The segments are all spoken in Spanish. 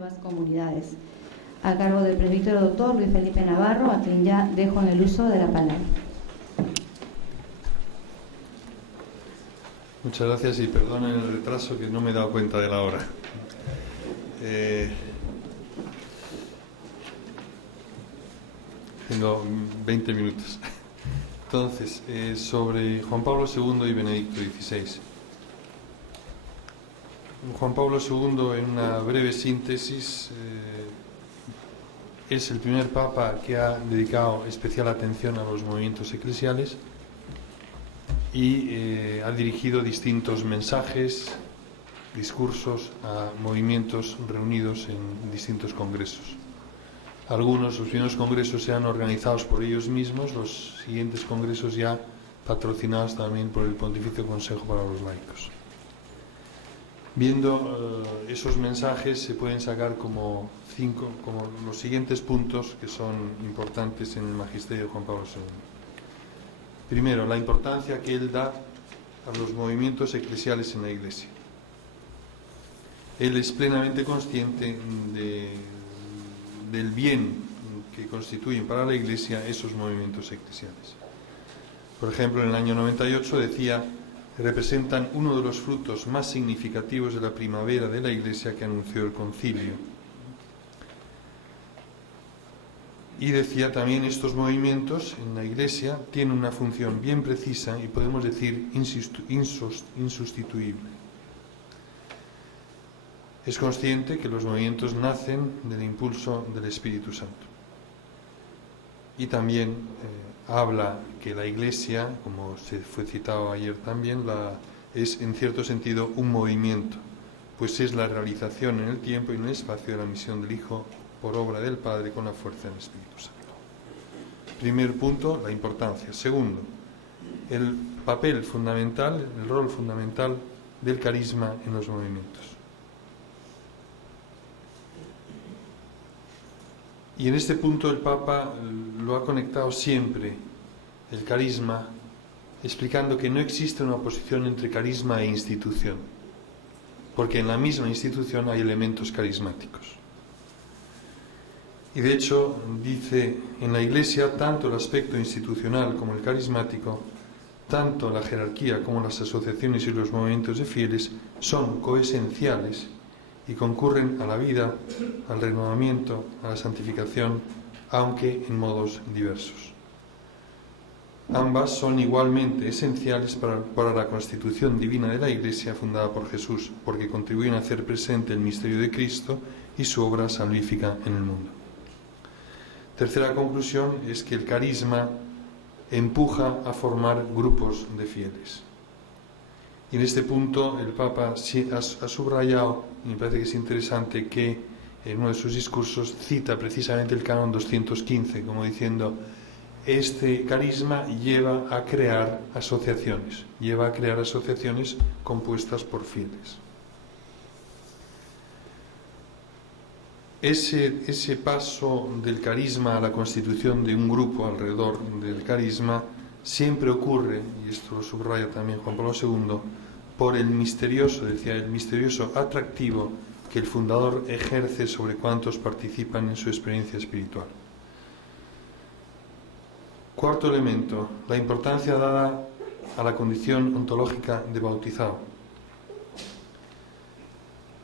nuevas comunidades, a cargo del presbítero doctor Luis Felipe Navarro, a quien ya dejo en el uso de la palabra. Muchas gracias y perdonen el retraso, que no me he dado cuenta de la hora. Tengo 20 minutos. Entonces, sobre Juan Pablo II y Benedicto XVI. Juan Pablo II, en una breve síntesis, es el primer papa que ha dedicado especial atención a los movimientos eclesiales y ha dirigido distintos mensajes, discursos a movimientos reunidos en distintos congresos. Los primeros congresos sean organizados por ellos mismos, los siguientes congresos ya patrocinados también por el Pontificio Consejo para los Laicos. Viendo esos mensajes se pueden sacar como los siguientes puntos que son importantes en el magisterio de Juan Pablo II. Primero, la importancia que él da a los movimientos eclesiales en la Iglesia. Él es plenamente consciente del bien que constituyen para la Iglesia esos movimientos eclesiales. Por ejemplo, en el año 98 decía: representan uno de los frutos más significativos de la primavera de la Iglesia que anunció el concilio. Y decía también: estos movimientos en la Iglesia tienen una función bien precisa y podemos decir insustituible. Es consciente que los movimientos nacen del impulso del Espíritu Santo. Y también habla que la Iglesia, como se fue citado ayer también, es en cierto sentido un movimiento, pues es la realización en el tiempo y en el espacio de la misión del Hijo por obra del Padre con la fuerza del Espíritu Santo. Primer punto, la importancia. Segundo, el papel fundamental, el rol fundamental del carisma en los movimientos. Y en este punto el Papa lo ha conectado siempre, el carisma, explicando que no existe una oposición entre carisma e institución, porque en la misma institución hay elementos carismáticos. Y de hecho dice: en la Iglesia tanto el aspecto institucional como el carismático, tanto la jerarquía como las asociaciones y los movimientos de fieles son coesenciales y concurren a la vida, al renovamiento, a la santificación, aunque en modos diversos. Ambas son igualmente esenciales para la constitución divina de la Iglesia fundada por Jesús, porque contribuyen a hacer presente el misterio de Cristo y su obra salvífica en el mundo. Tercera conclusión es que el carisma empuja a formar grupos de fieles. Y en este punto el Papa ha subrayado, y me parece que es interesante, que en uno de sus discursos cita precisamente el canon 215, como diciendo: este carisma lleva a crear asociaciones compuestas por fieles. Ese paso del carisma a la constitución de un grupo alrededor del carisma siempre ocurre, y esto lo subraya también Juan Pablo II, por el misterioso atractivo que el fundador ejerce sobre cuantos participan en su experiencia espiritual. Cuarto elemento, la importancia dada a la condición ontológica de bautizado.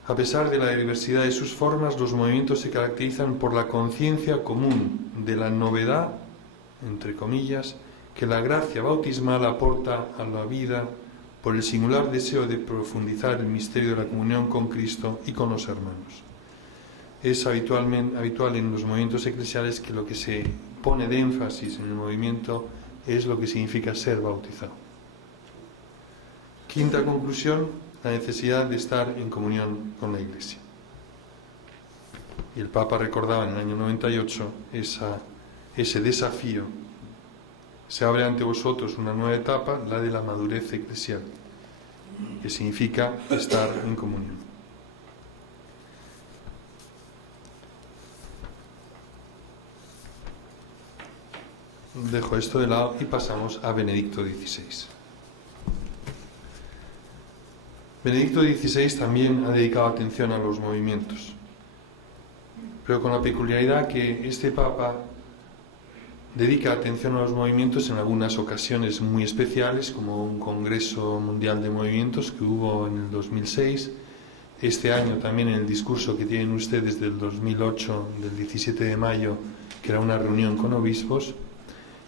A pesar de la diversidad de sus formas, los movimientos se caracterizan por la conciencia común de la novedad, entre comillas, que la gracia bautismal aporta a la vida por el singular deseo de profundizar el misterio de la comunión con Cristo y con los hermanos. Es habitual en los movimientos eclesiales que lo que se pone de énfasis en el movimiento es lo que significa ser bautizado. Quinta conclusión, la necesidad de estar en comunión con la Iglesia. Y el Papa recordaba en el año 98 ese desafío. Se abre ante vosotros una nueva etapa, la de la madurez eclesial, que significa estar en comunión. Dejo esto de lado y pasamos a Benedicto XVI. Benedicto XVI también ha dedicado atención a los movimientos. pero con la peculiaridad que este Papa dedica atención a los movimientos en algunas ocasiones muy especiales, como un Congreso Mundial de Movimientos que hubo en el 2006, este año también en el discurso que tienen ustedes del 2008, del 17 de mayo, que era una reunión con obispos,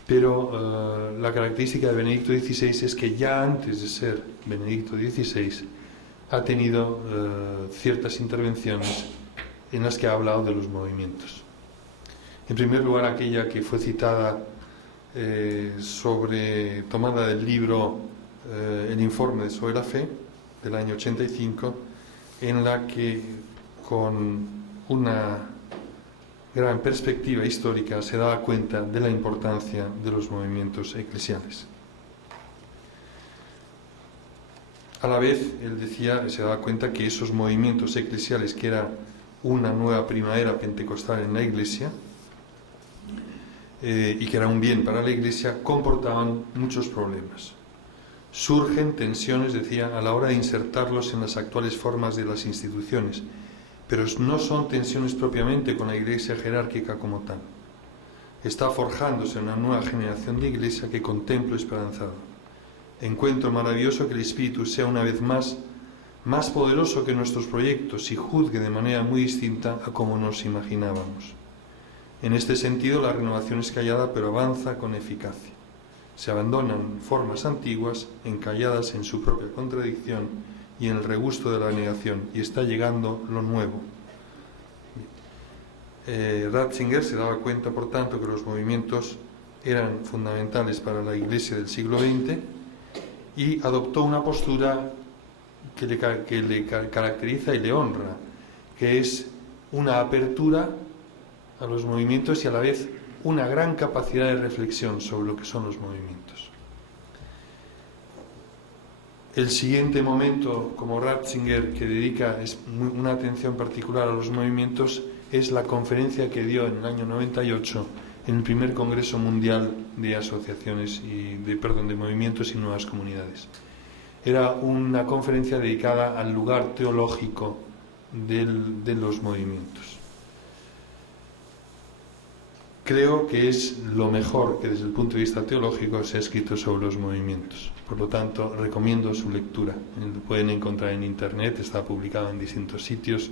pero la característica de Benedicto XVI es que ya antes de ser Benedicto XVI ha tenido ciertas intervenciones en las que ha hablado de los movimientos. En primer lugar, aquella que fue citada tomada del libro El informe sobre la fe, del año 85, en la que, con una gran perspectiva histórica, se daba cuenta de la importancia de los movimientos eclesiales. A la vez, él decía, se daba cuenta que esos movimientos eclesiales, que era una nueva primavera pentecostal en la Iglesia, y que era un bien para la Iglesia, comportaban muchos problemas. Surgen tensiones, decía, a la hora de insertarlos en las actuales formas de las instituciones, pero no son tensiones propiamente con la Iglesia jerárquica como tal. Está forjándose una nueva generación de Iglesia que contemplo esperanzado. Encuentro maravilloso que el Espíritu sea una vez más poderoso que nuestros proyectos y juzgue de manera muy distinta a como nos imaginábamos. En este sentido, la renovación es callada, pero avanza con eficacia. Se abandonan formas antiguas, encalladas en su propia contradicción y en el regusto de la negación, y está llegando lo nuevo. Ratzinger se daba cuenta, por tanto, que los movimientos eran fundamentales para la Iglesia del siglo XX y adoptó una postura que le caracteriza y le honra, que es una apertura a los movimientos y a la vez una gran capacidad de reflexión sobre lo que son los movimientos. El siguiente momento, como Ratzinger, que dedica una atención particular a los movimientos, es la conferencia que dio en el año 98 en el primer Congreso Mundial de Asociaciones de Movimientos y Nuevas Comunidades. Era una conferencia dedicada al lugar teológico de los movimientos. Creo que es lo mejor que desde el punto de vista teológico se ha escrito sobre los movimientos. Por lo tanto, recomiendo su lectura. Lo pueden encontrar en Internet, está publicado en distintos sitios.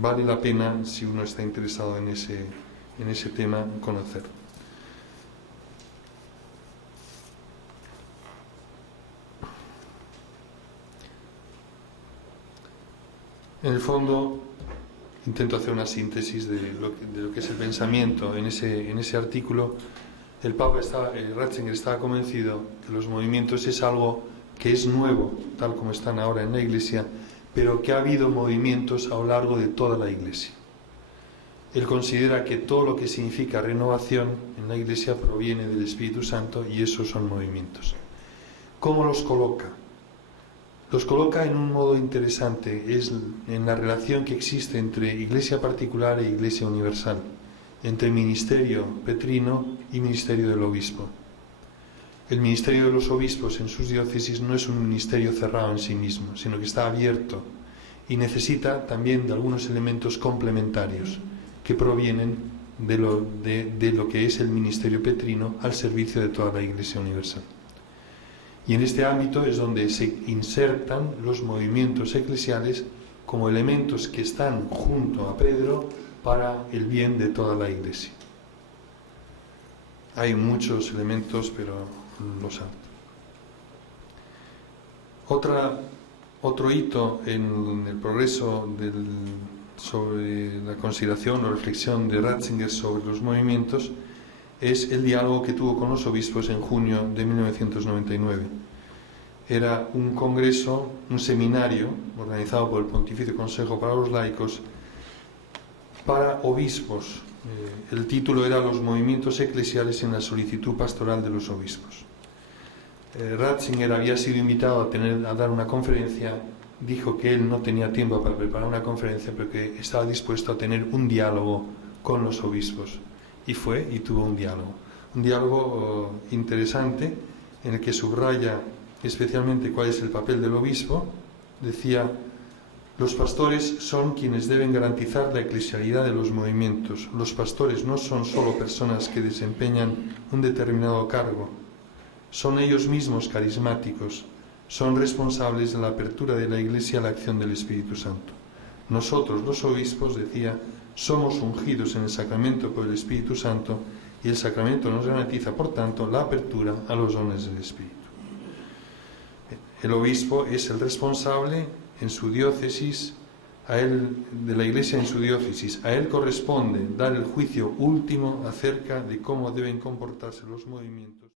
Vale la pena, si uno está interesado en ese tema, conocerlo. En el fondo, intento hacer una síntesis de lo que es el pensamiento en ese artículo. El Papa Ratzinger estaba convencido que los movimientos es algo que es nuevo, tal como están ahora en la Iglesia, pero que ha habido movimientos a lo largo de toda la Iglesia. Él considera que todo lo que significa renovación en la Iglesia proviene del Espíritu Santo y esos son movimientos. ¿Cómo los coloca? Los coloca en un modo interesante, es en la relación que existe entre Iglesia particular e Iglesia universal, entre ministerio petrino y ministerio del obispo. El ministerio de los obispos en sus diócesis no es un ministerio cerrado en sí mismo, sino que está abierto y necesita también de algunos elementos complementarios que provienen de lo que es el ministerio petrino al servicio de toda la Iglesia universal. Y en este ámbito es donde se insertan los movimientos eclesiales como elementos que están junto a Pedro para el bien de toda la Iglesia. Hay muchos elementos, pero los hay. Otro hito en el progreso sobre la consideración o reflexión de Ratzinger sobre los movimientos es el diálogo que tuvo con los obispos en junio de 1999. Era un congreso, un seminario organizado por el Pontificio Consejo para los Laicos para obispos. El título era Los movimientos eclesiales en la solicitud pastoral de los obispos. Ratzinger había sido invitado a dar una conferencia, dijo que él no tenía tiempo para preparar una conferencia, pero que estaba dispuesto a tener un diálogo con los obispos. Y fue y tuvo un diálogo interesante en el que subraya especialmente cuál es el papel del obispo. Decía, Los pastores son quienes deben garantizar la eclesialidad de los movimientos. Los pastores no son solo personas que desempeñan un determinado cargo, son ellos mismos carismáticos, son responsables de la apertura de la Iglesia a la acción del Espíritu Santo. Nosotros, los obispos, decía, somos ungidos en el sacramento por el Espíritu Santo y el sacramento nos garantiza, por tanto, la apertura a los dones del Espíritu. El obispo es el responsable en su diócesis, de la Iglesia en su diócesis. A él corresponde dar el juicio último acerca de cómo deben comportarse los movimientos.